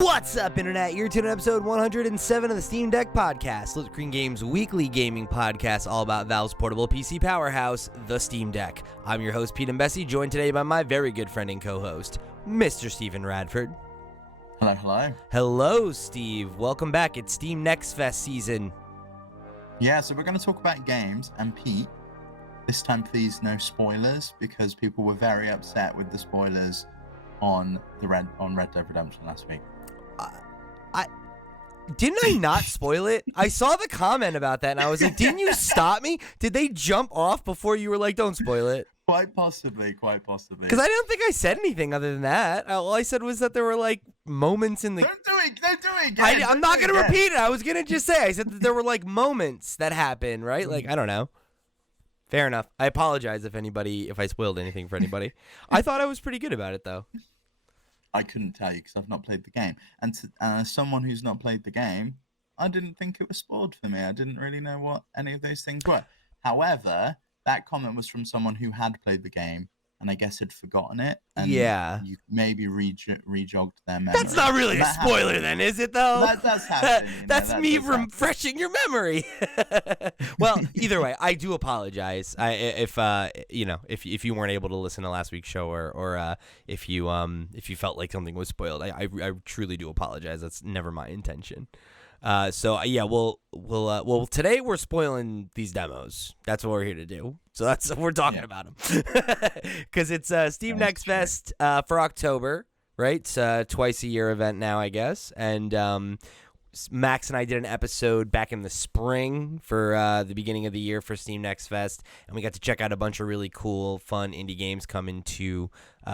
What's up, Internet? You're tuning in episode 107 of the Steam Deck Podcast, Split Screen Games' weekly gaming podcast all about Valve's portable PC powerhouse, the Steam Deck. I'm your host, Pete and Bessie, joined today by my very good friend and co-host, Mr. Stephen Radford. Hello, hello. Hello, Steve. Welcome back. It's Steam Next Fest season. Yeah, so we're going to talk about games, and Pete, this time please no spoilers, because people were very upset with the spoilers on Red Dead Redemption last week. Didn't I not spoil it? I saw the comment about that, and I was like, didn't you stop me? Did they jump off before you were like, don't spoil it? Quite possibly. Because I don't think I said anything other than that. All I said was that there were, like, moments in the... Don't do it again. I'm not going to repeat it. I was going to just say, I said that there were, like, moments that happened, right? Like, I don't know. Fair enough. I apologize if I spoiled anything for anybody. I thought I was pretty good about it, though. I couldn't tell you because I've not played the game. And as someone who's not played the game, I didn't think it was spoiled for me. I didn't really know what any of those things were. However, that comment was from someone who had played the game and I guess had forgotten it. And yeah. You maybe rejogged their memory. That's not really a spoiler happens. Then, is it, though? That does happen. That's me refreshing your memory. Well, either way, I do apologize. If you weren't able to listen to last week's show, or if you felt like something was spoiled, I truly do apologize. That's never my intention. Well, today we're spoiling these demos. That's what we're here to do. So that's we're talking about them because it's Steam Next Fest for October, right? It's a twice a year event now, I guess. And Max and I did an episode back in the spring for the beginning of the year for Steam Next Fest, and we got to check out a bunch of really cool, fun indie games coming to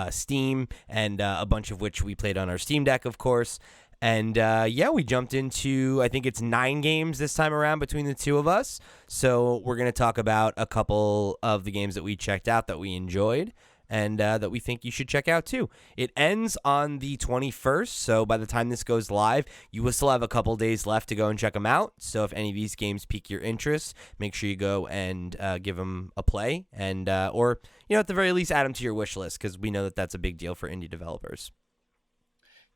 Steam, and a bunch of which we played on our Steam Deck, of course. And, we jumped into, I think it's 9 games this time around between the two of us. So we're going to talk about a couple of the games that we checked out that we enjoyed and that we think you should check out, too. It ends on the 21st, so by the time this goes live, you will still have a couple days left to go and check them out. So if any of these games pique your interest, make sure you go and give them a play and or, at the very least, add them to your wish list because we know that that's a big deal for indie developers.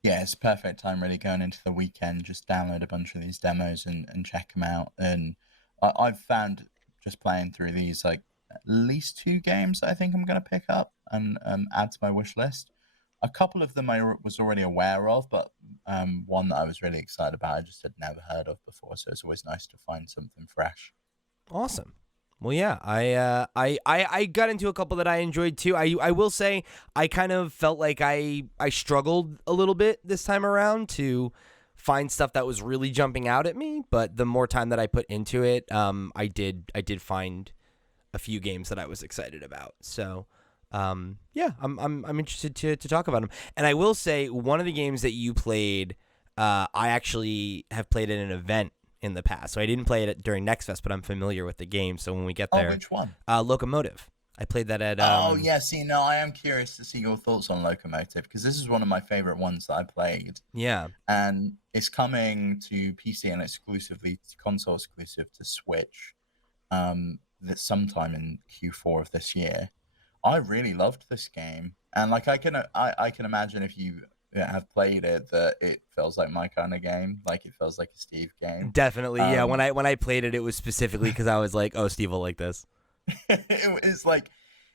Yeah, it's perfect time really going into the weekend. Just download a bunch of these demos and check them out. And I've found just playing through these, like, at least 2 games I think I'm going to pick up and add to my wish list. A couple of them I was already aware of, but one that I was really excited about I just had never heard of before. So it's always nice to find something fresh. Awesome. Well, yeah, I got into a couple that I enjoyed too. I will say I kind of felt like I struggled a little bit this time around to find stuff that was really jumping out at me. But the more time that I put into it, I did find a few games that I was excited about. So, I'm interested to talk about them. And I will say one of the games that you played, I actually have played at an event in the past. So I didn't play it during Next Fest, but I'm familiar with the game. So when we get there... Oh, which one? Locomotive. I played that at... I am curious to see your thoughts on Locomotive, because this is one of my favorite ones that I played. Yeah. And it's coming to PC and exclusively, console exclusive to Switch that sometime in Q4 of this year. I really loved this game. And like I can imagine if you have played it that it feels like my kind of game, like it feels like a Steve game. Definitely, yeah. When I played it, it was specifically because I was like, oh, Steve will like this. It's like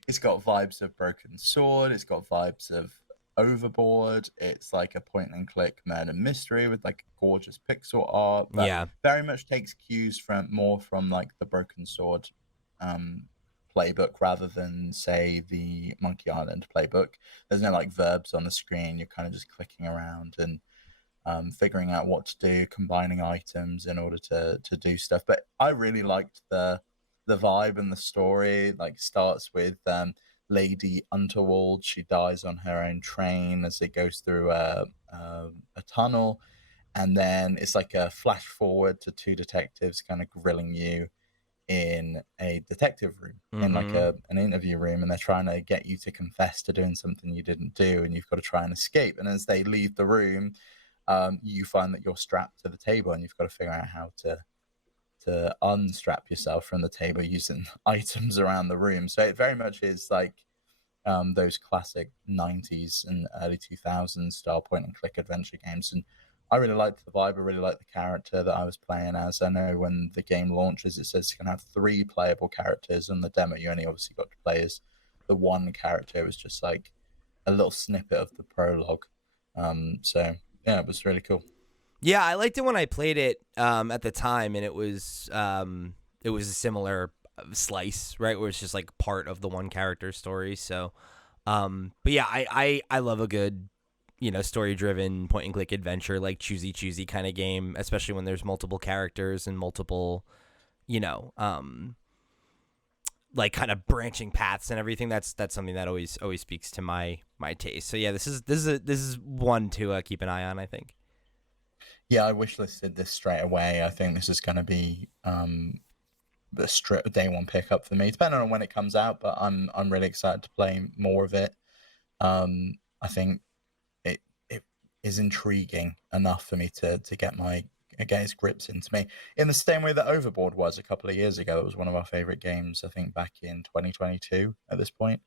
it's got vibes of Broken Sword, it's got vibes of Overboard, it's like a point and click murder mystery with like gorgeous pixel art, but very much takes cues from like the Broken Sword playbook rather than, say, the Monkey Island playbook. There's no like verbs on the screen. You're kind of just clicking around and figuring out what to do, combining items in order to do stuff. But I really liked the vibe and the story. Like, starts with Lady Unterwald. She dies on her own train as it goes through a tunnel, and then it's like a flash forward to 2 detectives kind of grilling you in a detective room, in like an interview room, and they're trying to get you to confess to doing something you didn't do, and you've got to try and escape. And as they leave the room, you find that you're strapped to the table, and you've got to figure out how to unstrap yourself from the table using items around the room. So it very much is like those classic 90s and early 2000s style point and click adventure games. And I really liked the vibe. I really liked the character that I was playing as. I know when the game launches, it says you can have 3 playable characters. And the demo, you only obviously got to play as the one character. It was just like a little snippet of the prologue. So yeah, it was really cool. Yeah, I liked it when I played it at the time, and it was a similar slice, right, where it's just like part of the one character story. So, but yeah, I love a good, story driven point and click adventure, like choosy kind of game, especially when there's multiple characters and multiple, like kind of branching paths and everything. That's something that always speaks to my taste. So yeah, this is one to keep an eye on, I think. Yeah, I wishlisted this straight away. I think this is going to be the day one pickup for me, depending on when it comes out. But I'm really excited to play more of it. I think it is intriguing enough for me to get his grips into me, in the same way that Overboard was a couple of years ago. It was one of our favorite games, I think, back in 2022 at this point,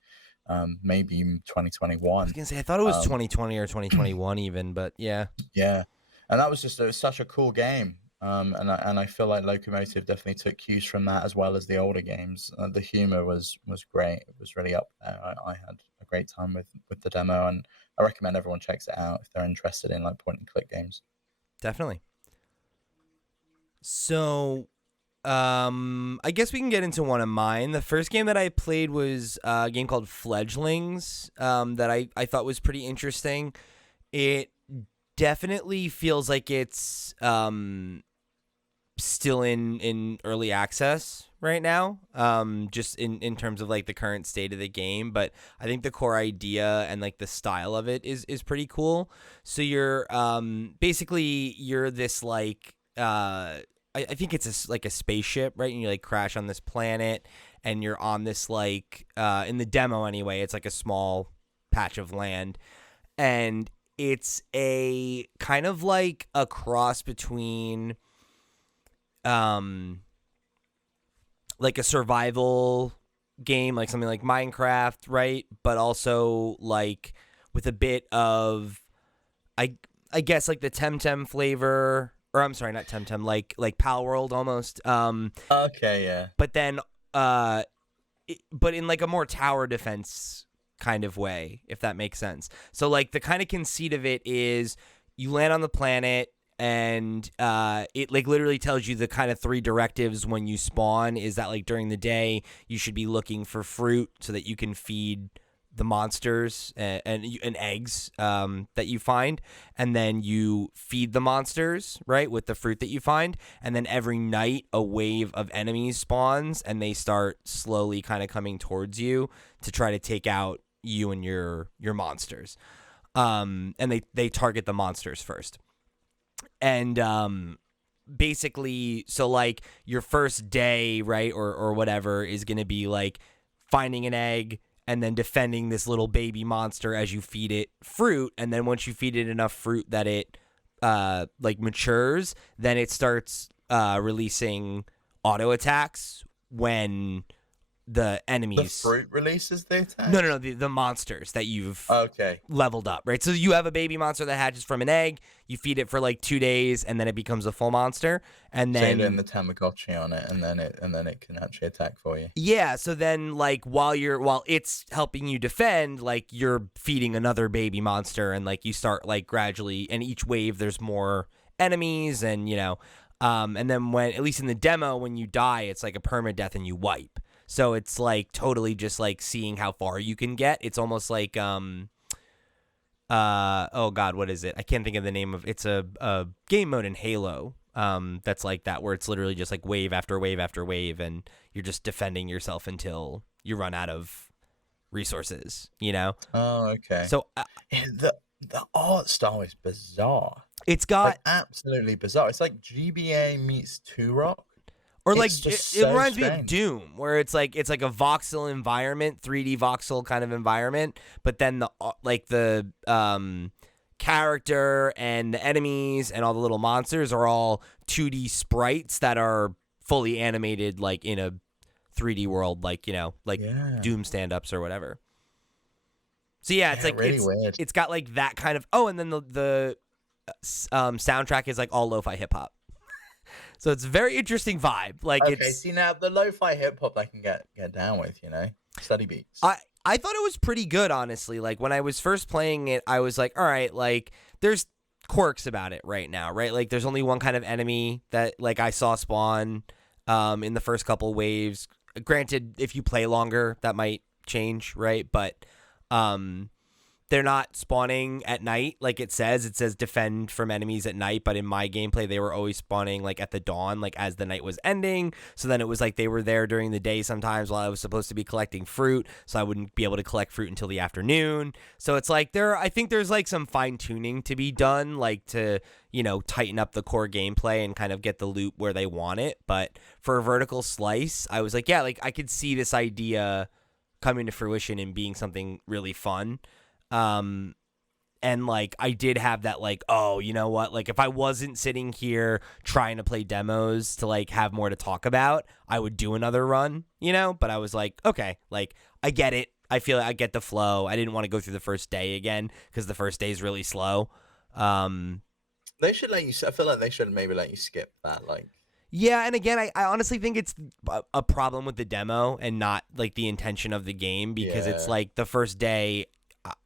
maybe even 2021. I was gonna say, I thought it was 2020 or 2021 even, but yeah. Yeah, and that was just such a cool game. And I feel like Locomotive definitely took cues from that, as well as the older games. The humor was great. It was really up there. I had a great time with the demo, and I recommend everyone checks it out if they're interested in like point and click games. Definitely. So, I guess we can get into one of mine. The first game that I played was a game called Fledglings, that I thought was pretty interesting. It definitely feels like it's still in early access right now, just in terms of like the current state of the game, but I think the core idea and like the style of it is pretty cool. So you're basically you're this like I think it's like a spaceship, right? And you like crash on this planet, and you're on this like in the demo anyway, it's like a small patch of land, and it's a kind of like a cross between like a survival game, like something like Minecraft, right? But also like with a bit of I guess like the Temtem flavor, or I'm sorry, not Temtem, like Palworld almost. Okay, yeah. But then but in like a more tower defense kind of way, if that makes sense. So like the kind of conceit of it is you land on the planet, and it like literally tells you the kind of 3 directives when you spawn is that like during the day you should be looking for fruit so that you can feed the monsters and eggs that you find, and then you feed the monsters, right, with the fruit that you find, and then every night a wave of enemies spawns, and they start slowly kind of coming towards you to try to take out you and your monsters, and they target the monsters first. And basically, so like your first day, right, or whatever, is going to be like finding an egg and then defending this little baby monster as you feed it fruit. And then once you feed it enough fruit that it like matures, then it starts releasing auto attacks when the enemies. The fruit releases the attack? No, the monsters that you've leveled up, right? So you have a baby monster that hatches from an egg, you feed it for like 2 days, and then it becomes a full monster, and then the Tamagotchi on it, and then it can actually attack for you. Yeah, so then like while it's helping you defend, like you're feeding another baby monster, and like you start like gradually, and each wave there's more enemies, and and then when, at least in the demo, when you die, it's like a permadeath and you wipe. So it's like totally just like seeing how far you can get. It's almost like oh god, what is it? I can't think of the name of. It's a game mode in Halo that's like that, where it's literally just like wave after wave after wave, and you're just defending yourself until you run out of resources. Oh, okay. So the art style is bizarre. It's got like absolutely bizarre. It's like GBA meets Turok. Or like it reminds me of Doom, where it's like a voxel environment, 3D voxel kind of environment, but then the character and the enemies and all the little monsters are all 2D sprites that are fully animated, like in a 3D world, like Doom stand-ups or whatever. So yeah, it's like really weird. It's got like that kind of. Oh, and then the soundtrack is like all lo-fi hip hop. So it's a very interesting vibe. Like okay, see now the lo-fi hip hop I can get down with, study beats. I thought it was pretty good, honestly. Like when I was first playing it, I was like, all right, like there's quirks about it right now, right? Like there's only one kind of enemy that like I saw spawn in the first couple waves. Granted, if you play longer, that might change, right? But they're not spawning at night like it says. It says defend from enemies at night, but in my gameplay, they were always spawning like at the dawn, like as the night was ending. So then it was like they were there during the day sometimes while I was supposed to be collecting fruit, so I wouldn't be able to collect fruit until the afternoon. So it's like I think there's like some fine tuning to be done, like to, tighten up the core gameplay and kind of get the loot where they want it. But for a vertical slice, I was like, yeah, like I could see this idea coming to fruition and being something really fun. And like I did have that like, oh, you know what, like if I wasn't sitting here trying to play demos to like have more to talk about, I would do another run, but I was like, okay, like I get it. I feel like I get the flow. I didn't want to go through the first day again because the first day is really slow. They should let you, I feel like they should maybe let you skip that, like. Yeah, and again, I honestly think it's a problem with the demo and not like the intention of the game, because it's like the first day,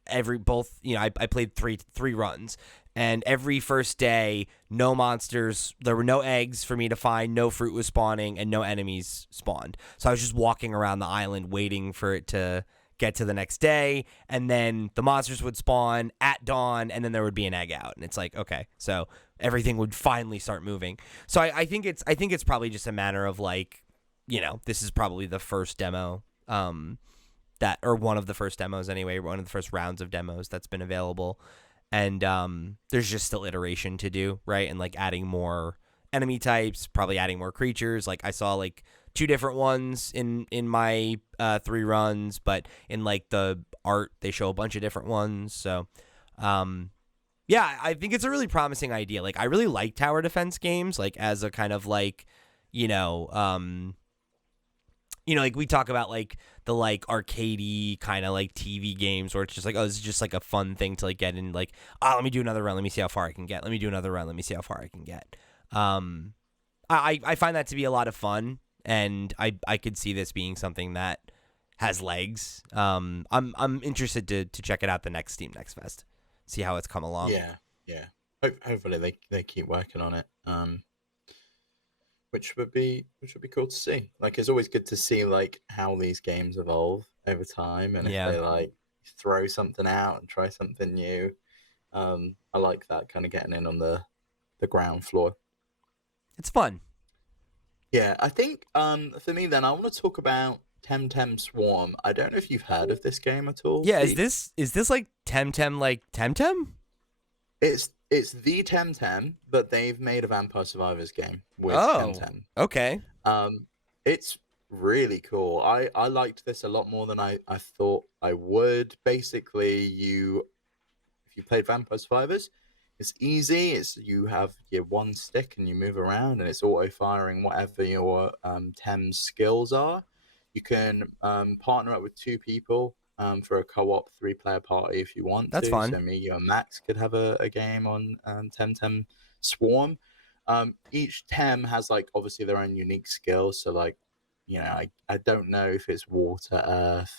I played three runs, and every first day, no monsters, there were no eggs for me to find, no fruit was spawning, and no enemies spawned. So I was just walking around the island waiting for it to get to the next day, and then the monsters would spawn at dawn, and then there would be an egg out, and it's like, okay, so everything would finally start moving. So I think it's probably just a matter of like, this is probably the first demo, or one of the first demos anyway, one of the first rounds of demos that's been available. And there's just still iteration to do, right? And like adding more enemy types, probably adding more creatures. Like I saw like 2 different ones in my 3 runs, but in like the art, they show a bunch of different ones. So yeah, I think it's a really promising idea. Like I really like tower defense games, like as a kind of like, like we talk about like the like arcadey kind of like TV games where it's just like, oh, this is just like a fun thing to like get in, like, oh, let me do another run, let me see how far I can get. Let me do another run, let me see how far I can get. I find that to be a lot of fun, and I could see this being something that has legs. I'm interested to check it out the next Steam Next Fest, see how it's come along. Yeah. Hopefully they keep working on it. Which would be cool to see. Like it's always good to see like how these games evolve over time, and if they like throw something out and try something new. I like that kind of getting in on the ground floor. It's fun. Yeah, I think for me then I want to talk about Temtem Swarm. I don't know if you've heard of this game at all. Yeah, is this like Temtem like Temtem? It's the Temtem, but they've made a Vampire Survivors game with Temtem. Okay. It's really cool. I liked this a lot more than I thought I would. Basically, if you played Vampire Survivors, it's easy. You have your one stick and you move around, and it's auto firing whatever your Tem's skills are. You can partner up with 2 people. For a co-op 3-player party if you want. That's fun. So me, you, and Max could have a game on Temtem Swarm. Each Tem has like obviously their own unique skills. So like, I don't know if it's water, earth,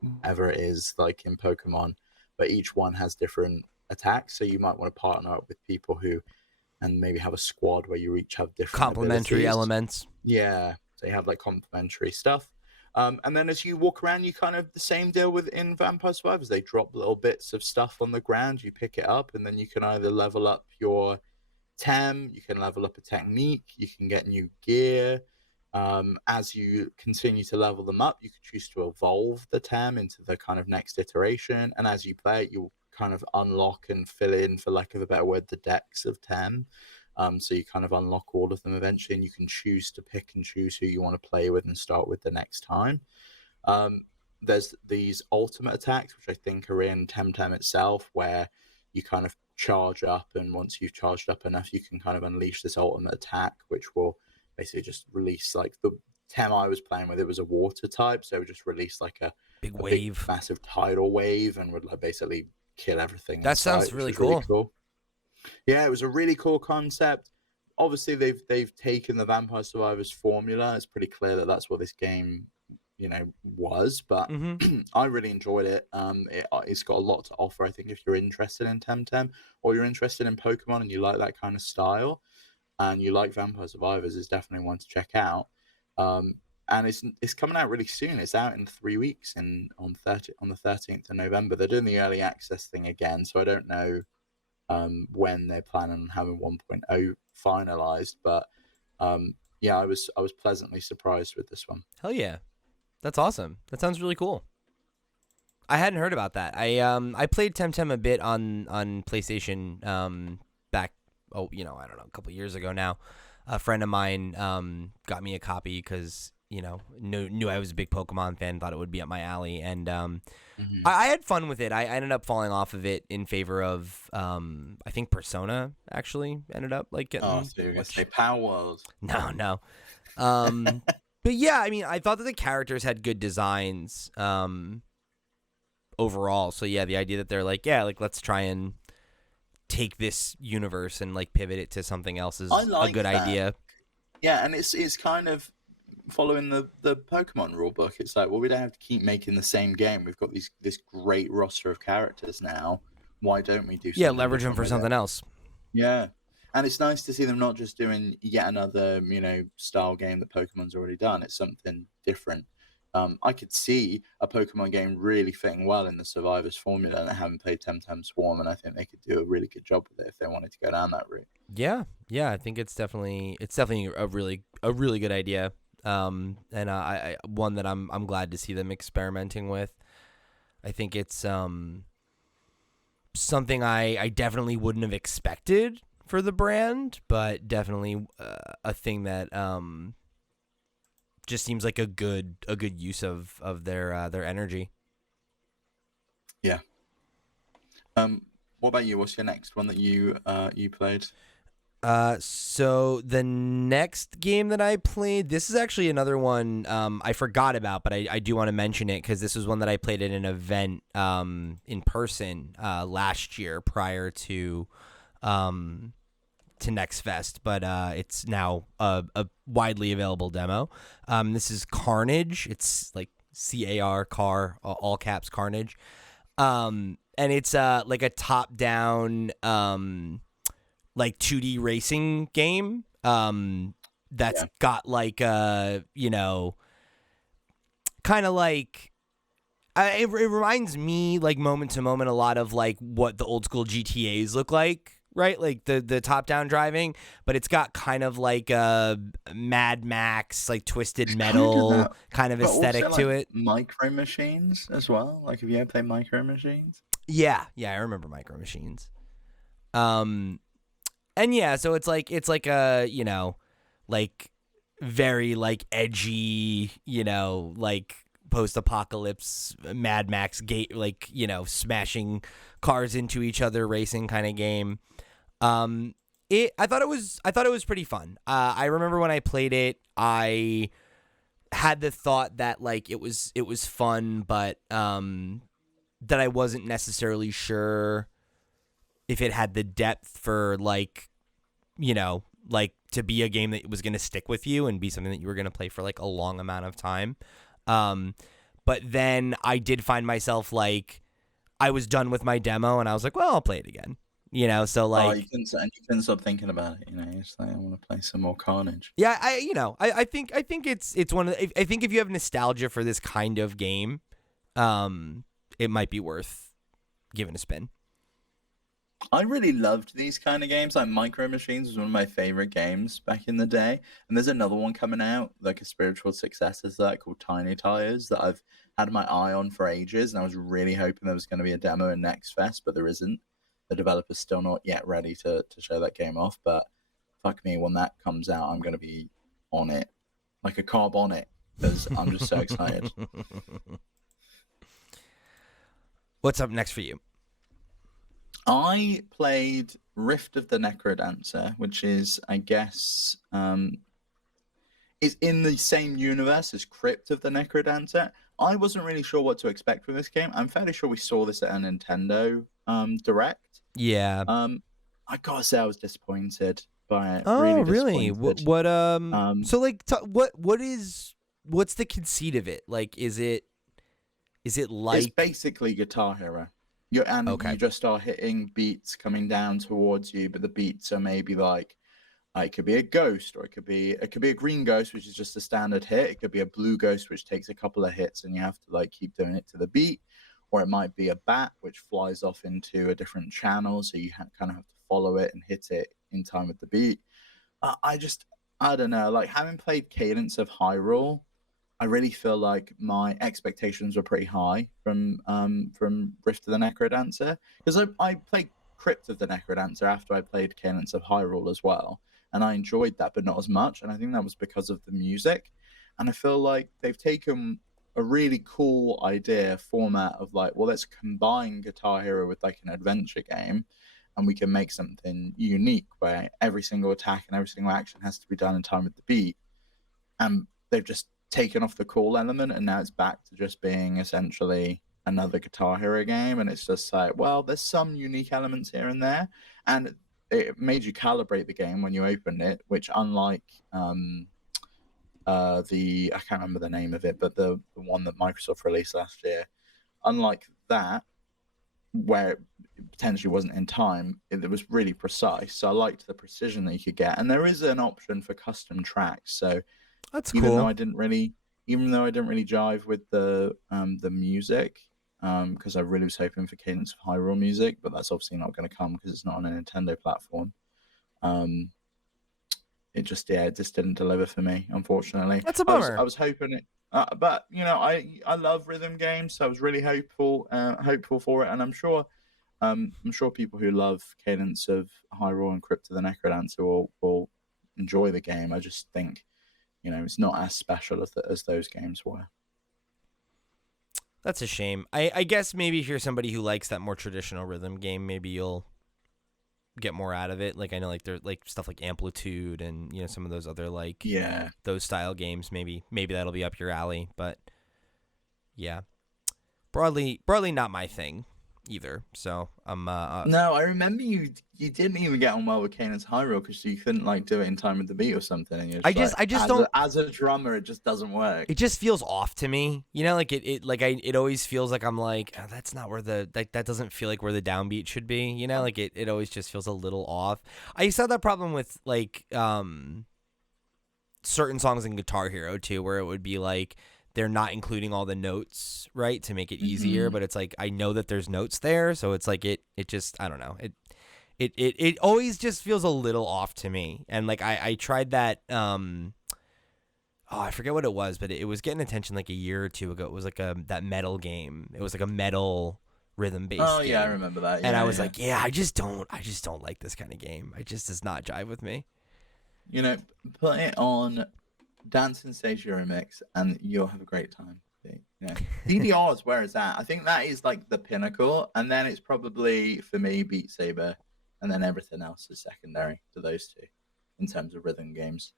whatever it is like in Pokemon, but each one has different attacks. So you might want to partner up with people and maybe have a squad where you each have different complementary elements. Yeah, so you have like complementary stuff. And then as you walk around, you kind of the same deal within Vampire Survivors. They drop little bits of stuff on the ground. You pick it up, and then you can either level up your Tem, you can level up a technique, you can get new gear. As you continue to level them up, you can choose to evolve the Tem into the kind of next iteration. And as you play it, you'll kind of unlock and fill in, for lack of a better word, the decks of Tem. So you kind of unlock all of them eventually, and you can choose to pick and choose who you want to play with and start with the next time. There's these ultimate attacks, which I think are in Temtem itself, where you kind of charge up, and once you've charged up enough, you can kind of unleash this ultimate attack, which will basically just release like the Tem I was playing with. It was a water type, so it would just release like a big wave, big, massive tidal wave, and would like basically kill everything. That sounds really cool. Yeah, it was a really cool concept. Obviously, they've taken the Vampire Survivors formula. It's pretty clear that that's what this game, was. But Mm-hmm. I really enjoyed it. It's got a lot to offer. I think if you're interested in Temtem or you're interested in Pokemon and you like that kind of style and you like Vampire Survivors, it's definitely one to check out. Um, and it's coming out really soon. It's out in 3 weeks, and on the 13th of November. They're doing the early access thing again, so I don't know when they're planning on having 1.0 finalized. But yeah, I was pleasantly surprised with this one. Hell yeah, that's awesome. That sounds really cool. I hadn't heard about that. I played Temtem a bit on PlayStation back I don't know, a couple years ago now. A friend of mine got me a copy because knew I was a big Pokemon fan, thought it would be up my alley, and I had fun with it. I ended up falling off of it in favor of I think Persona actually ended up like getting. Oh, so you're gonna say Power World? No. But yeah, I mean, I thought that the characters had good designs overall. So yeah, the idea that they're like, yeah, like let's try and take this universe and like pivot it to something else is a good idea. Yeah, and it's kind of following the Pokemon rulebook. It's like, well, we don't have to keep making the same game. We've got this great roster of characters now. Why don't we do something leverage them for something else? Yeah. And it's nice to see them not just doing yet another, style game that Pokemon's already done. It's something different. I could see a Pokemon game really fitting well in the Survivors formula, and I haven't played Temtem Swarm, and I think they could do a really good job with it if they wanted to go down that route. Yeah, I think it's definitely a really good idea, and I one that I'm glad to see them experimenting with. I think it's something I definitely wouldn't have expected for the brand, but definitely a thing that just seems like a good use of their energy. Yeah. What about you? What's your next one that you played? So the next game that I played, this is actually another one I forgot about, but I do want to mention it because this was one that I played at an event in person last year prior to Next Fest, but it's now a widely available demo. This is Carnage. It's like CAR, all caps Carnage. And it's like a top-down like 2D racing game that's got like kind of like it reminds me like moment to moment a lot of like what the old school GTAs look like. Right, like the top-down driving, but it's got kind of like a Mad Max, like Twisted Metal kind of aesthetic to it. Micro Machines as well. Like, have you ever played Micro Machines? Yeah, I remember Micro Machines. And yeah, so it's like a like very like edgy, like post-apocalypse Mad Max gate, like smashing cars into each other, racing kind of game. I thought it was pretty fun. I remember when I played it, I had the thought that like it was fun, but that I wasn't necessarily sure if it had the depth for like to be a game that was going to stick with you and be something that you were going to play for like a long amount of time. But then I did find myself like I was done with my demo and I was like, well, I'll play it again. So like you couldn't stop thinking about it. It's like, I want to play some more Carnage. Yeah, I think it's one of I think if you have nostalgia for this kind of game, it might be worth giving a spin. I really loved these kind of games. Like Micro Machines was one of my favorite games back in the day. And there's another one coming out, like a spiritual successor to that, called Tiny Tires, that I've had my eye on for ages. And I was really hoping there was going to be a demo in Next Fest, but there isn't. The developer's still not yet ready to show that game off. But fuck me, when that comes out, I'm going to be on it like a carb on it because I'm just so excited. What's up next for you? I played Rift of the Necrodancer, which is, I guess, is in the same universe as Crypt of the Necrodancer. I wasn't really sure what to expect from this game. I'm fairly sure we saw this at a Nintendo Direct. Yeah. I gotta say I was disappointed by it. Oh, Really really? disappointed. So like, what's the conceit of it? Like, is it It's like, basically Guitar Hero. okay, You just are hitting beats coming down towards you, but the beats are maybe like it could be a ghost, or it could be a green ghost, which is just a standard hit. It could be a blue ghost, which takes a couple of hits, and you have to like keep doing it to the beat. Or it might be a bat, which flies off into a different channel, so you kind of have to follow it and hit it in time with the beat. I don't know. Like, having played Cadence of Hyrule, I really feel like my expectations were pretty high from Rift of the Necrodancer, because I played Crypt of the Necrodancer after I played Cadence of Hyrule as well, and I enjoyed that, but not as much. And I think that was because of the music. And I feel like they've taken a really cool idea format of like, well, let's combine Guitar Hero with like an adventure game, and we can make something unique where every single attack and every single action has to be done in time with the beat. And they've just taken off the cool element, and now it's back to just being essentially another Guitar Hero game. And it's just like, well, there's some unique elements here and there, and it made you calibrate the game when you opened it, which, unlike the I can't remember the name of it, but the one that Microsoft released last year, unlike that, where it potentially wasn't in time, it was really precise. So I liked the precision that you could get, and there is an option for custom tracks. So that's even cool. though I didn't really jive with the music, because I really was hoping for Cadence of Hyrule music, but that's obviously not going to come because it's not on a Nintendo platform. It just didn't deliver for me, unfortunately. That's a bummer. I was hoping it, but you know, I love rhythm games, so I was really hopeful for it, and I'm sure people who love Cadence of Hyrule and Crypt of the Necrodancer will enjoy the game. I just think, you know, it's not as special as those games were. That's a shame. I guess maybe if you're somebody who likes that more traditional rhythm game, maybe you'll get more out of it. Like, I know, like, there's like stuff like Amplitude and, you know, some of those other like those style games. Maybe that'll be up your alley. But yeah, broadly not my thing either. So I'm no, I remember you didn't even get on well with Cadence Hyrule because you couldn't like do it in time with the beat or something. And I just don't, as a drummer, it just doesn't work. It just feels off to me, you know. Like it always feels like I'm like, oh, that's not where that doesn't feel like where the downbeat should be, you know. Like it always just feels a little off. I used to have that problem with like certain songs in Guitar Hero too, where it would be like they're not including all the notes, right, to make it easier. But it's like, I know that there's notes there, so it's like it just, I don't know, it always just feels a little off to me. And like I tried that I forget what it was, but it was getting attention like a year or two ago. It was like that metal game. It was like a metal rhythm based game. Yeah, I remember that. And I was like, I just don't like this kind of game. It just does not jive with me. You know, put it on Dancing Stage Remix and you'll have a great time. You know, DDR is where it's at. I think that is like the pinnacle, and then it's probably for me Beat Saber, and then everything else is secondary to those two in terms of rhythm games.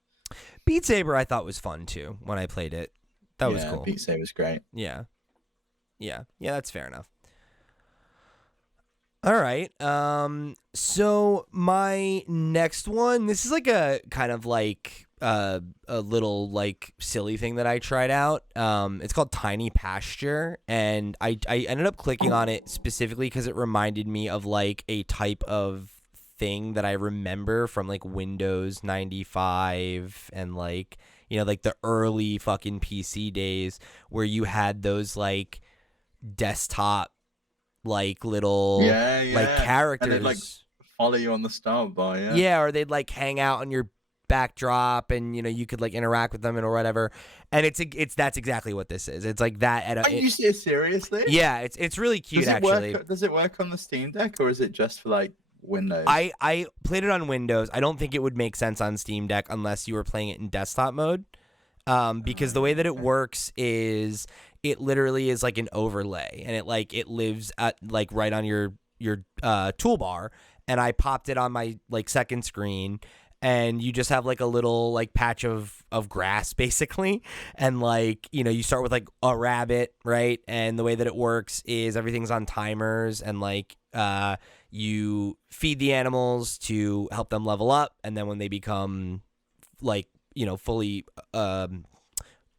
Beat Saber I thought was fun too when I played it. That was cool. Beat Saber's great. Yeah, that's fair enough. All right. So my next one, this is like a kind of like a little like silly thing that I tried out. It's called Tiny Pasture, and I ended up clicking on it specifically because it reminded me of like a type of thing that I remember from like Windows 95 and like, you know, like the early fucking PC days where you had those like desktop like little like characters, and they'd like follow you on the start bar, or they'd like hang out on your backdrop, and you know, you could like interact with them and or whatever. And that's exactly what this is. It's like that. Are you seriously? Yeah, it's really cute. Does it work on the Steam Deck, or is it just for like Windows? I played it on Windows. I don't think it would make sense on Steam Deck unless you were playing it in desktop mode. Because the way that it works is it literally is like an overlay, and it lives at like right on your toolbar. And I popped it on my like second screen, and you just have like a little like patch of grass basically. And like, you know, you start with like a rabbit, right? And the way that it works is everything's on timers, and like you feed the animals to help them level up, and then when they become like, fully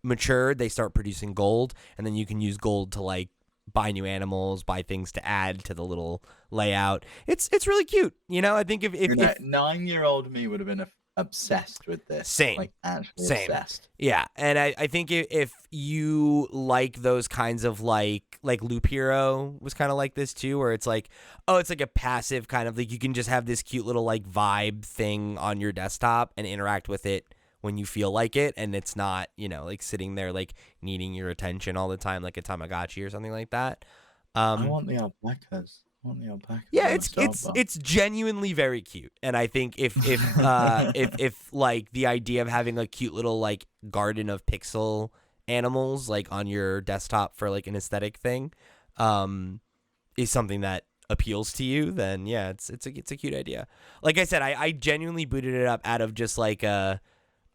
matured, they start producing gold, and then you can use gold to like buy new animals, buy things to add to the little layout. It's really cute. I think if 9-year-old me would have been obsessed with this. Same. Like, actually Same. obsessed. Yeah, and I think if you like those kinds of like Loop Hero was kind of like this too, where it's like, oh, it's like a passive kind of like, you can just have this cute little like vibe thing on your desktop and interact with it when you feel like it, and it's not, like sitting there like needing your attention all the time like a Tamagotchi or something like that. I want the alpacas. Yeah, it's genuinely very cute, and I think if like the idea of having a cute little like garden of pixel animals like on your desktop for like an aesthetic thing, is something that appeals to you, then yeah, it's a cute idea. Like I said, I genuinely booted it up out of just like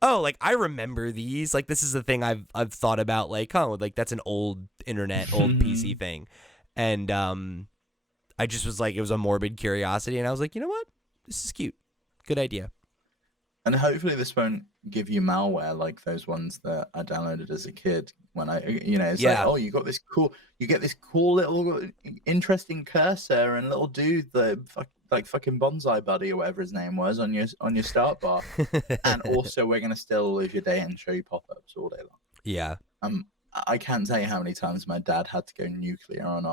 like I remember these, like this is the thing I've thought about, like, oh, like that's an old internet, old PC thing, and I just was like, it was a morbid curiosity, and I was like, you know what? This is cute. Good idea. And hopefully this won't give you malware like those ones that I downloaded as a kid when it's like, oh, you get this cool little interesting cursor and little dude that like fucking Bonsai Buddy or whatever his name was on your start bar. And also we're going to still live your day and show you pop-ups all day long. Yeah. I can't tell you how many times my dad had to go nuclear on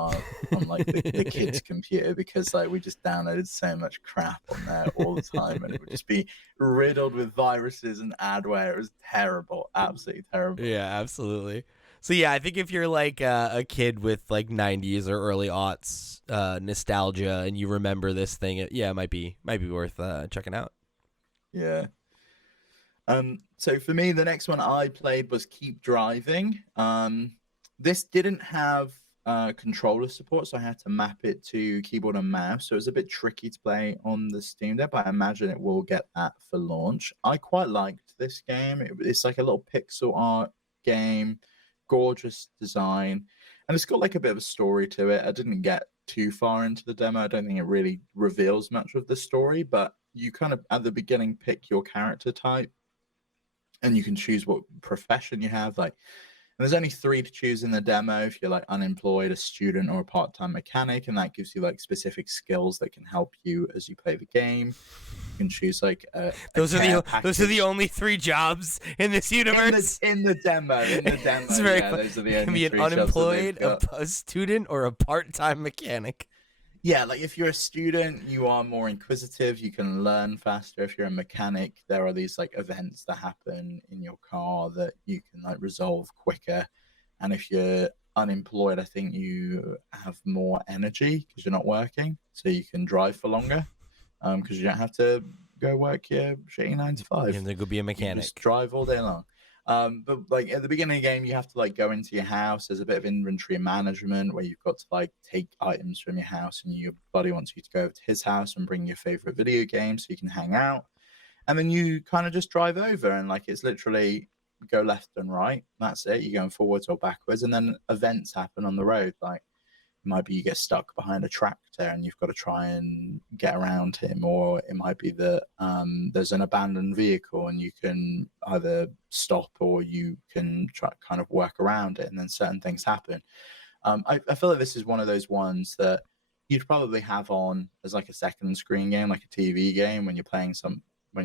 like the kids' computer because like we just downloaded so much crap on there all the time, and it would just be riddled with viruses and adware. It was terrible, absolutely terrible. Yeah, absolutely. So yeah, I think if you're like a kid with like 90s or early aughts nostalgia and you remember this thing, it might be worth checking out. Yeah. So for me, the next one I played was Keep Driving. This didn't have controller support, so I had to map it to keyboard and mouse. So it was a bit tricky to play on the Steam Deck, but I imagine it will get that for launch. I quite liked this game. It's like a little pixel art game, gorgeous design, and it's got like a bit of a story to it. I didn't get too far into the demo. I don't think it really reveals much of the story, but you kind of at the beginning pick your character type. And you can choose what profession you have. Like, and there's only 3 to choose in the demo. If you're like unemployed, a student, or a part-time mechanic, and that gives you like specific skills that can help you as you play the game. You can choose like those are the only 3 jobs in this universe. In the demo. It's very fun. Those are the you can be an unemployed, a student, or a part-time mechanic. Yeah, like if you're a student, you are more inquisitive. You can learn faster. If you're a mechanic, there are these like events that happen in your car that you can like resolve quicker. And if you're unemployed, I think you have more energy because you're not working, so you can drive for longer because you don't have to go work your shitty 9 to 5. You have to go be a mechanic. You just drive all day long. But like at the beginning of the game, you have to like go into your house. There's a bit of inventory management where you've got to like take items from your house, and your buddy wants you to go over to his house and bring your favorite video game so you can hang out. And then you kind of just drive over, and like it's literally go left and right. That's it. You're going forwards or backwards, and then events happen on the road. Like it might be you get stuck behind a tractor and you've got to try and get around him, or it might be that there's an abandoned vehicle and you can either stop or you can try kind of work around it, and then certain things happen. I feel like this is one of those ones that you'd probably have on as like a second screen game, like a TV game, when you're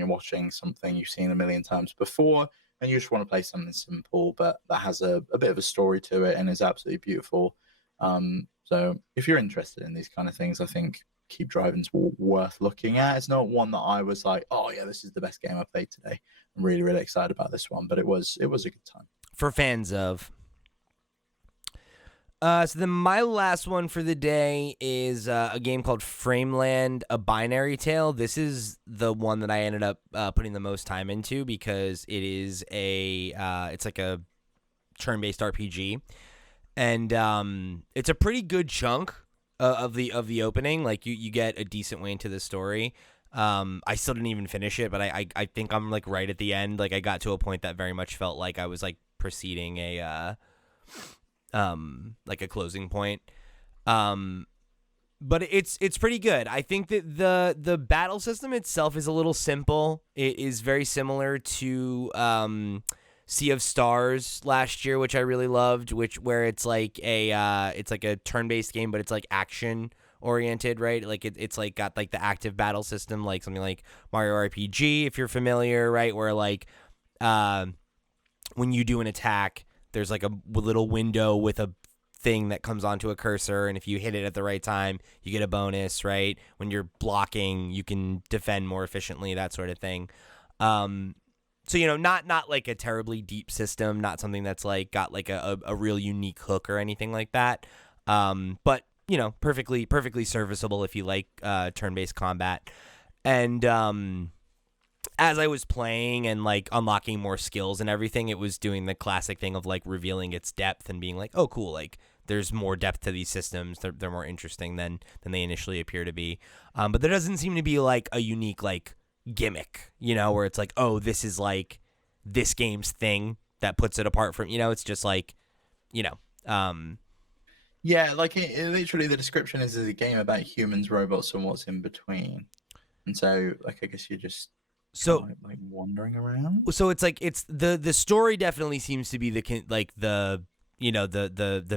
watching something you've seen a million times before and you just want to play something simple but that has a bit of a story to it and is absolutely beautiful. So if you're interested in these kind of things, I think Keep Driving's worth looking at. It's not one that I was like, oh yeah, this is the best game I played today. I'm really, really excited about this one, but it was a good time. For fans of. So then my last one for the day is a game called Frameland, A Binary Tale. This is the one that I ended up putting the most time into because it is it's like a turn-based RPG. And it's a pretty good chunk of the opening. Like you get a decent way into the story. I still didn't even finish it, but I think I'm like right at the end. Like I got to a point that very much felt like I was like preceding like a closing point. But it's pretty good. I think that the battle system itself is a little simple. It is very similar to Sea of Stars last year, which I really loved. Where it's like a turn-based game, but it's like action oriented, right? Like it's like got like the active battle system, like something like Mario RPG, if you're familiar, right? Where like when you do an attack, there's like a little window with a thing that comes onto a cursor, and if you hit it at the right time, you get a bonus, right? When you're blocking, you can defend more efficiently, that sort of thing. So, not like a terribly deep system, not something that's like got like a real unique hook or anything like that. But, perfectly serviceable if you like turn-based combat. And as I was playing and like unlocking more skills and everything, it was doing the classic thing of like revealing its depth and being like, oh, cool, like there's more depth to these systems. They're more interesting than they initially appear to be. But there doesn't seem to be like a unique like gimmick, where it's like, oh, this is like this game's thing that puts it apart from, it's just like, Yeah, like literally the description is a game about humans, robots, and what's in between. And so, like, I guess you're just like wandering around. So it's like the story definitely seems to be the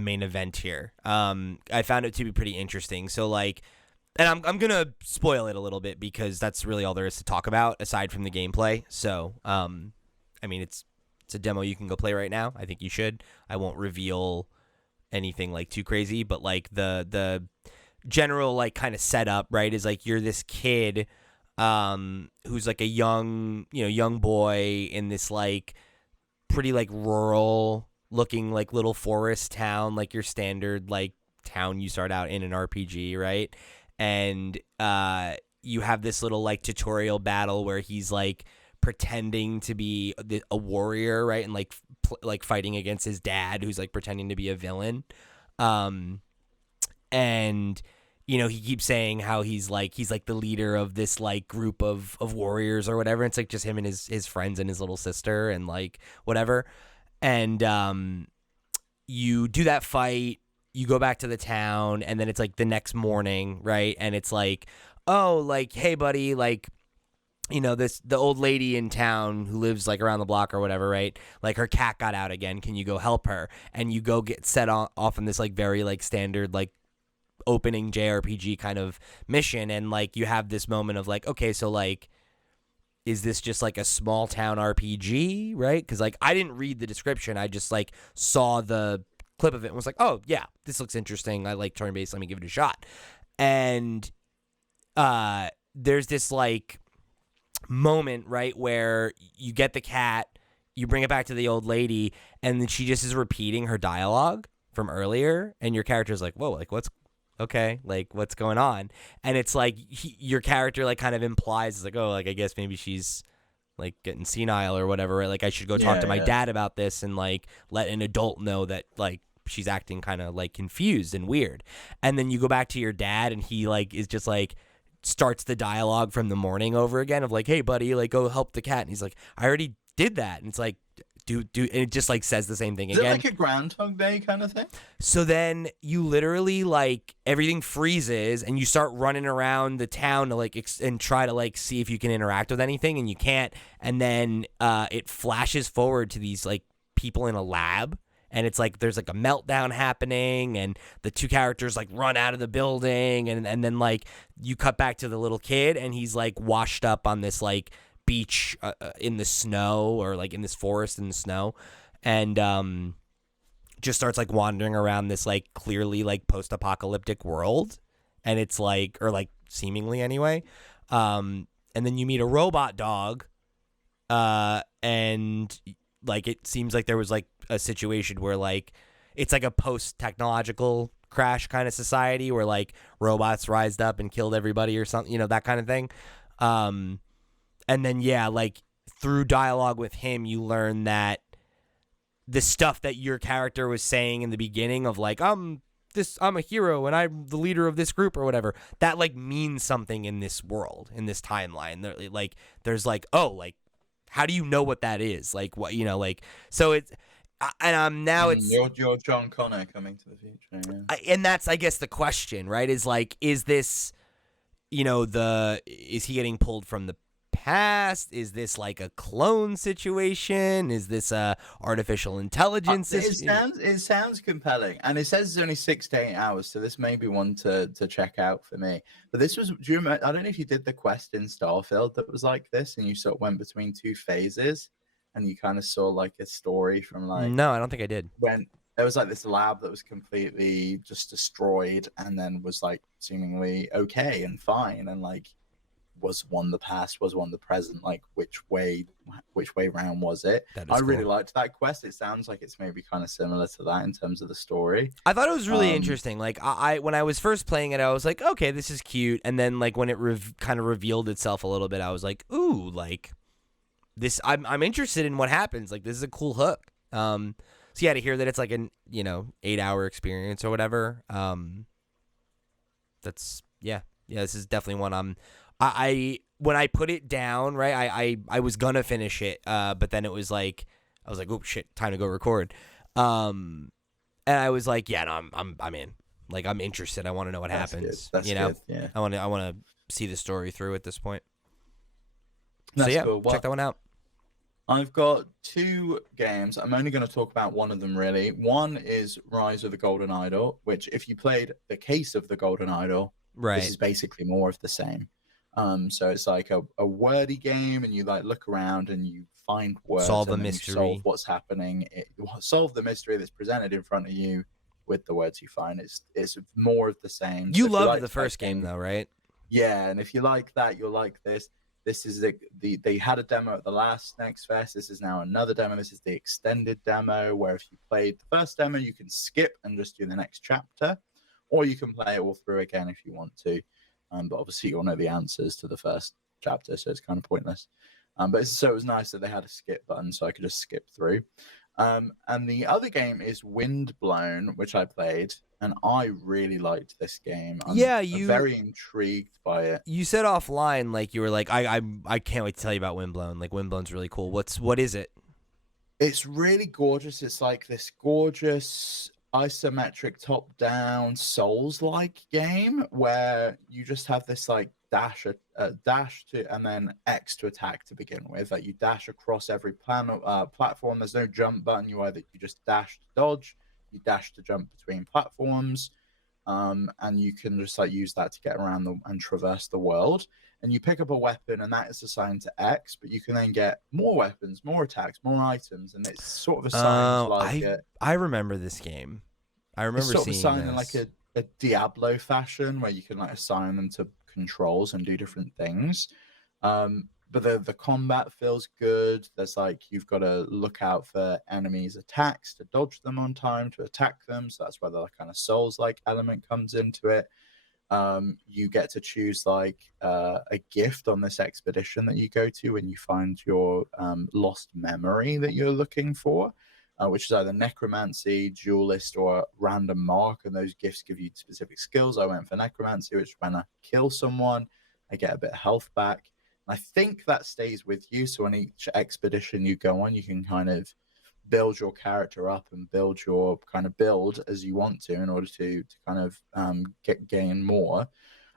main event here. I found it to be pretty interesting. So like, and I'm gonna spoil it a little bit because that's really all there is to talk about aside from the gameplay. So I mean it's a demo you can go play right now. I think you should. I won't reveal anything like too crazy, but like the general like kind of setup, right, is like you're this kid who's like a young boy in this like pretty like rural looking like little forest town, like your standard like town you start out in an RPG, right? And you have this little like tutorial battle where he's like pretending to be a warrior, right? And like like fighting against his dad who's like pretending to be a villain. And he keeps saying how he's like the leader of this like group of warriors or whatever. It's like just him and his friends and his little sister and like whatever. And you do that fight, you go back to the town, and then it's like the next morning, right? And it's like, oh, like, hey buddy, like, the old lady in town who lives like around the block or whatever, right? Like her cat got out again. Can you go help her? And you go get set off in this like very like standard like opening JRPG kind of mission, and like you have this moment of like, okay, so like, is this just like a small town RPG, right? Because like I didn't read the description, I just like saw the clip of it and was like, oh yeah, this looks interesting, I like turn-based, let me give it a shot. And there's this like moment, right, where you get the cat, you bring it back to the old lady, and then she just is repeating her dialogue from earlier, and your character's like, whoa, like what's going on? And it's like your character like kind of implies, it's like, oh, like I guess maybe she's like getting senile or whatever, right? Like I should go talk to my dad about this and like let an adult know that like she's acting kind of like confused and weird. And then you go back to your dad and he like is just like starts the dialogue from the morning over again of like, hey buddy, like go help the cat. And he's like, I already did that. And it's like, do and it just like says the same thing again. Is it like a Groundhog Day kind of thing? So then you literally like everything freezes and you start running around the town to like and try to like see if you can interact with anything, and you can't. And then it flashes forward to these like people in a lab, and it's like there's like a meltdown happening, and the two characters like run out of the building, and then like you cut back to the little kid, and he's like washed up on this like beach in the snow, or like in this forest in the snow, and just starts like wandering around this like clearly like post-apocalyptic world, and it's like, or like seemingly anyway, and then you meet a robot dog, and like it seems like there was like a situation where like it's like a post-technological crash kind of society where like robots rised up and killed everybody or something, that kind of thing. And then, yeah, like through dialogue with him, you learn that the stuff that your character was saying in the beginning of like, I'm a hero and I'm the leader of this group or whatever, that like means something in this world, in this timeline. Like, there's like, oh, like, how do you know what that is? Like, what, like, so Now it's you're John Connor coming to the future. Yeah. and that's, I guess, the question, right? Is like, is this, is he getting pulled from the past? Is this like a clone situation? Is this a artificial intelligence? It sounds compelling, and it says it's only 6 to 8 hours, so this may be one to check out for me. But this was, do you remember? I don't know if you did the quest in Starfield that was like this, and you sort of went between 2 phases, and you kind of saw like a story from like. No, I don't think I did. When there was like this lab that was completely just destroyed, and then was like seemingly okay and fine, and like was one the past, was one the present, like which way round was it? I really liked that quest. It sounds like it's maybe kind of similar to that in terms of the story. I thought it was really interesting. Like I when I was first playing it, I was like, okay, this is cute, and then like when it kind of revealed itself a little bit, I was like, ooh, like this. I'm interested in what happens. Like this is a cool hook. So yeah, to hear that it's like an 8-hour experience or whatever. That's yeah. This is definitely one when I put it down, right, I was gonna finish it, but then it was like, I was like, oh shit, time to go record. And I was like, yeah, no, I'm in. Like, I'm interested. I want to know what happens. That's good. Yeah. I want to see the story through at this point. That's so yeah, cool. Well, check that one out. I've got 2 games. I'm only going to talk about one of them, really. One is Rise of the Golden Idol, which if you played The Case of the Golden Idol, right, this is basically more of the same. So it's like a wordy game, and you like look around and you find words, solve a mystery, solve what's happening, solve the mystery that's presented in front of you with the words you find. It's more of the same. You loved the first game though, right? Yeah, and if you like that, you'll like this. This is they had a demo at the last Next Fest. This is now another demo. This is the extended demo, where if you played the first demo, you can skip and just do the next chapter, or you can play it all through again if you want to. But obviously you'll know the answers to the first chapter, so it's kind of pointless. But it was nice that they had a skip button, so I could just skip through. And the other game is Windblown, which I played, and I really liked this game. I'm very intrigued by it. You said offline, like you were like, I can't wait to tell you about Windblown. Like Windblown's really cool. What is it? It's really gorgeous. It's like this gorgeous isometric top-down Souls-like game where you just have this like dash to and then X to attack to begin with. Like you dash across every platform. There's no jump button. You just dash to dodge. You dash to jump between platforms, and you can just like use that to get around and traverse the world. And you pick up a weapon, and that is assigned to X, but you can then get more weapons, more attacks, more items, and it's sort of assigned I remember this game. I remember it's seeing assigned this in like a Diablo fashion, where you can like assign them to controls and do different things. But the combat feels good. There's like you've got to look out for enemies' attacks to dodge them on time to attack them. So that's where the kind of Souls-like element comes into it. You get to choose like a gift on this expedition that you go to when you find your lost memory that you're looking for, which is either necromancy, duelist, or random mark, and those gifts give you specific skills. I went for necromancy, which when I kill someone, I get a bit of health back. And I think that stays with you, so on each expedition you go on, you can kind of build your character up and build your kind of build as you want to in order to kind of gain more.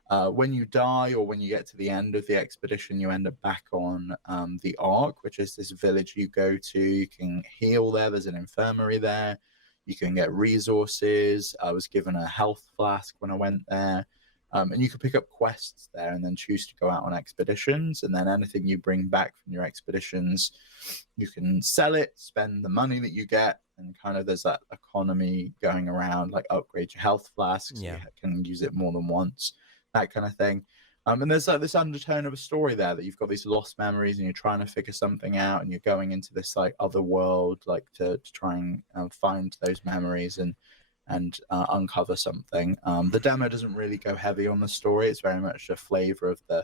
When you die or when you get to the end of the expedition, you end up back on the Ark, which is this village you go to. You can heal there. There's an infirmary there. You can get resources. I was given a health flask when I went there. And you can pick up quests there and then choose to go out on expeditions. And then anything you bring back from your expeditions, you can sell it, spend the money that you get, and kind of there's that economy going around, like upgrade your health flasks. Yeah. You can use it more than once, that kind of thing. And there's like this undertone of a story there that you've got these lost memories and you're trying to figure something out, and you're going into this like other world, like to try and find those memories and uncover something. The demo doesn't really go heavy on the story. It's very much a flavor of the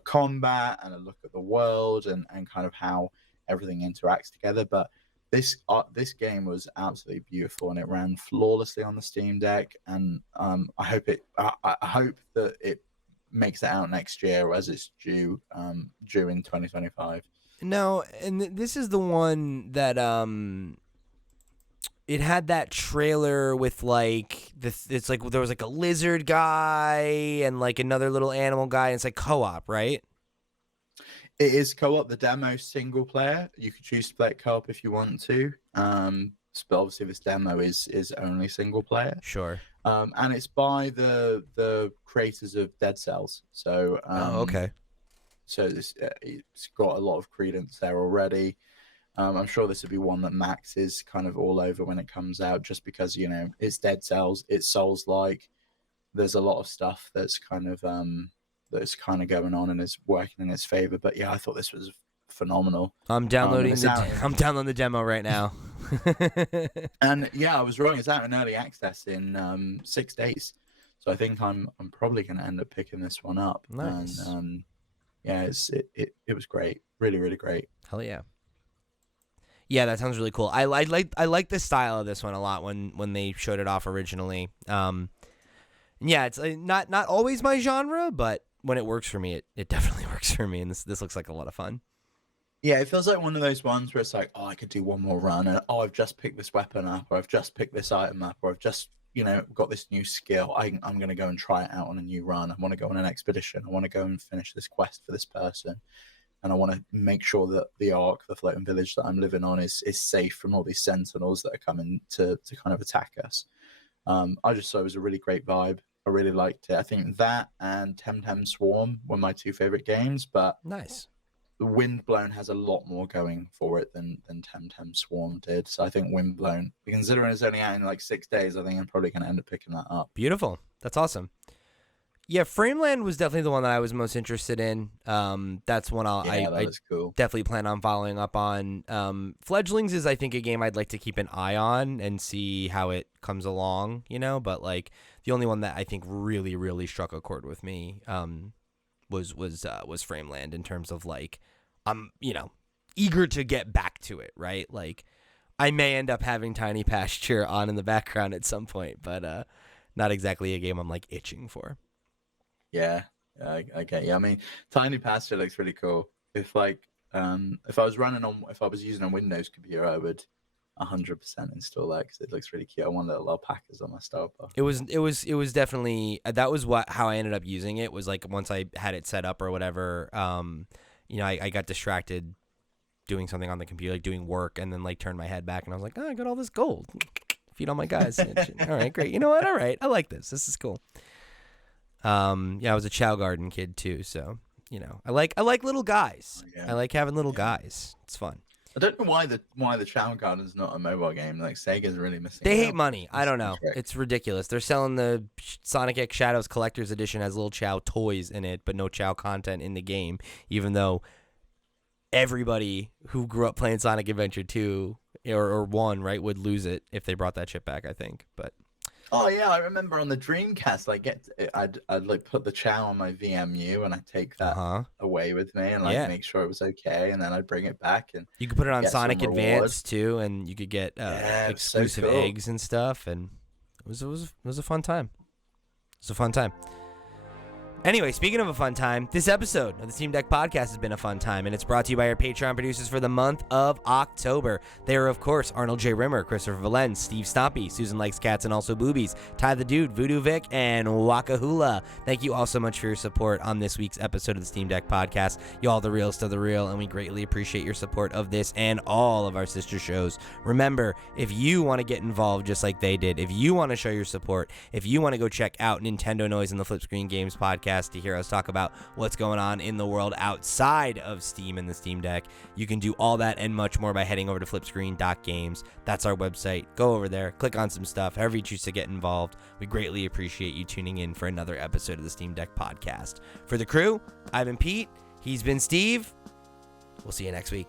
combat and a look at the world and kind of how everything interacts together. But this game was absolutely beautiful, and it ran flawlessly on the Steam Deck. And I hope that it makes it out next year as it's due in 2025. No, and this is the one that it had that trailer with like this. It's like there was like a lizard guy and like another little animal guy. And it's like co-op, right? It is co-op. The demo single player. You could choose to play it co-op if you want to. But obviously this demo is only single player. Sure. And it's by the creators of Dead Cells. So okay. So it's got a lot of credence there already. I'm sure this would be one that Max is kind of all over when it comes out, just because, you know, it's Dead Cells, it's Souls-like. There's a lot of stuff that's kind of going on and is working in its favor. But yeah, I thought this was phenomenal. I'm downloading I'm downloading the demo right now. And yeah, I was wrong. It's out in early access in 6 days. So I think I'm probably going to end up picking this one up. Nice. And yeah, it was great. Really, really great. Hell yeah. Yeah, that sounds really cool. I like the style of this one a lot when they showed it off originally. Yeah, it's not always my genre, but when it works for me, it definitely works for me, and this looks like a lot of fun. Yeah, it feels like one of those ones where it's like, oh, I could do one more run, and oh, I've just picked this weapon up, or I've just picked this item up, or I've just, you know, got this new skill. I'm going to go and try it out on a new run. I want to go on an expedition. I want to go and finish this quest for this person. And I want to make sure that the Ark, the floating village that I'm living on, is safe from all these sentinels that are coming to kind of attack us. I just thought it was a really great vibe. I really liked it. I think that and Temtem Swarm were my two favorite games, but nice. The Windblown has a lot more going for it than Temtem Swarm did. So I think Windblown, considering it's only out in like 6 days, I think I'm probably going to end up picking that up. Beautiful. That's awesome. Yeah, Frameland was definitely the one that I was most interested in. That's one I cool. Definitely plan on following up on. Fledglings is, I think, a game I'd like to keep an eye on and see how it comes along, you know. But like the only one that I think really, really struck a chord with me was Frameland in terms of like I'm, you know, eager to get back to it, right? Like I may end up having Tiny Pasture on in the background at some point, but not exactly a game I'm like itching for. Yeah, I get you. I mean, Tiny Pasture looks really cool. If I was using a Windows computer, I would 100% install that because it looks really cute. I want little alpacas on my Starbucks. It was definitely that was how I ended up using it. Was like once I had it set up or whatever. You know, I got distracted doing something on the computer, like doing work, and then like turned my head back and I was like, oh, I got all this gold. Feed all my guys. All right, great. You know what? All right, I like this. This is cool. Yeah, I was a Chow Garden kid too, so you know, I like little guys. Oh, yeah. I like having little guys. It's fun. I don't know why the Chow Garden's not a mobile game. Like Sega's really missing. They hate money. I don't know. It's ridiculous. They're selling the Sonic X Shadows Collector's Edition has little Chow toys in it, but no Chow content in the game. Even though everybody who grew up playing Sonic Adventure 2 or 1, right, would lose it if they brought that shit back. I think, but. Oh yeah, I remember on the Dreamcast, I'd like put the Chow on my VMU and I'd take that away with me and make sure it was okay, and then I'd bring it back and you could put it on Sonic Advance too, and you could get exclusive eggs and stuff, and it was a fun time. It was a fun time. Anyway, speaking of a fun time, this episode of the Steam Deck Podcast has been a fun time, and it's brought to you by our Patreon producers for the month of October. They are, of course, Arnold J. Rimmer, Christopher Valens, Steve Stompy, Susan Likes Cats and Also Boobies, Ty the Dude, Voodoo Vic, and Wakahula. Thank you all so much for your support on this week's episode of the Steam Deck Podcast. Y'all the realest of the real, and we greatly appreciate your support of this and all of our sister shows. Remember, if you want to get involved just like they did, if you want to show your support, if you want to go check out Nintendo Noise and the Flip Screen Games Podcast, to hear us talk about what's going on in the world outside of Steam and the Steam Deck, you can do all that and much more by heading over to flipscreen.games. That's our website. Go over there, click on some stuff, however you choose to get involved. We greatly appreciate you tuning in for another episode of the Steam Deck Podcast. For the crew, I've been Pete. He's been Steve. We'll see you next week.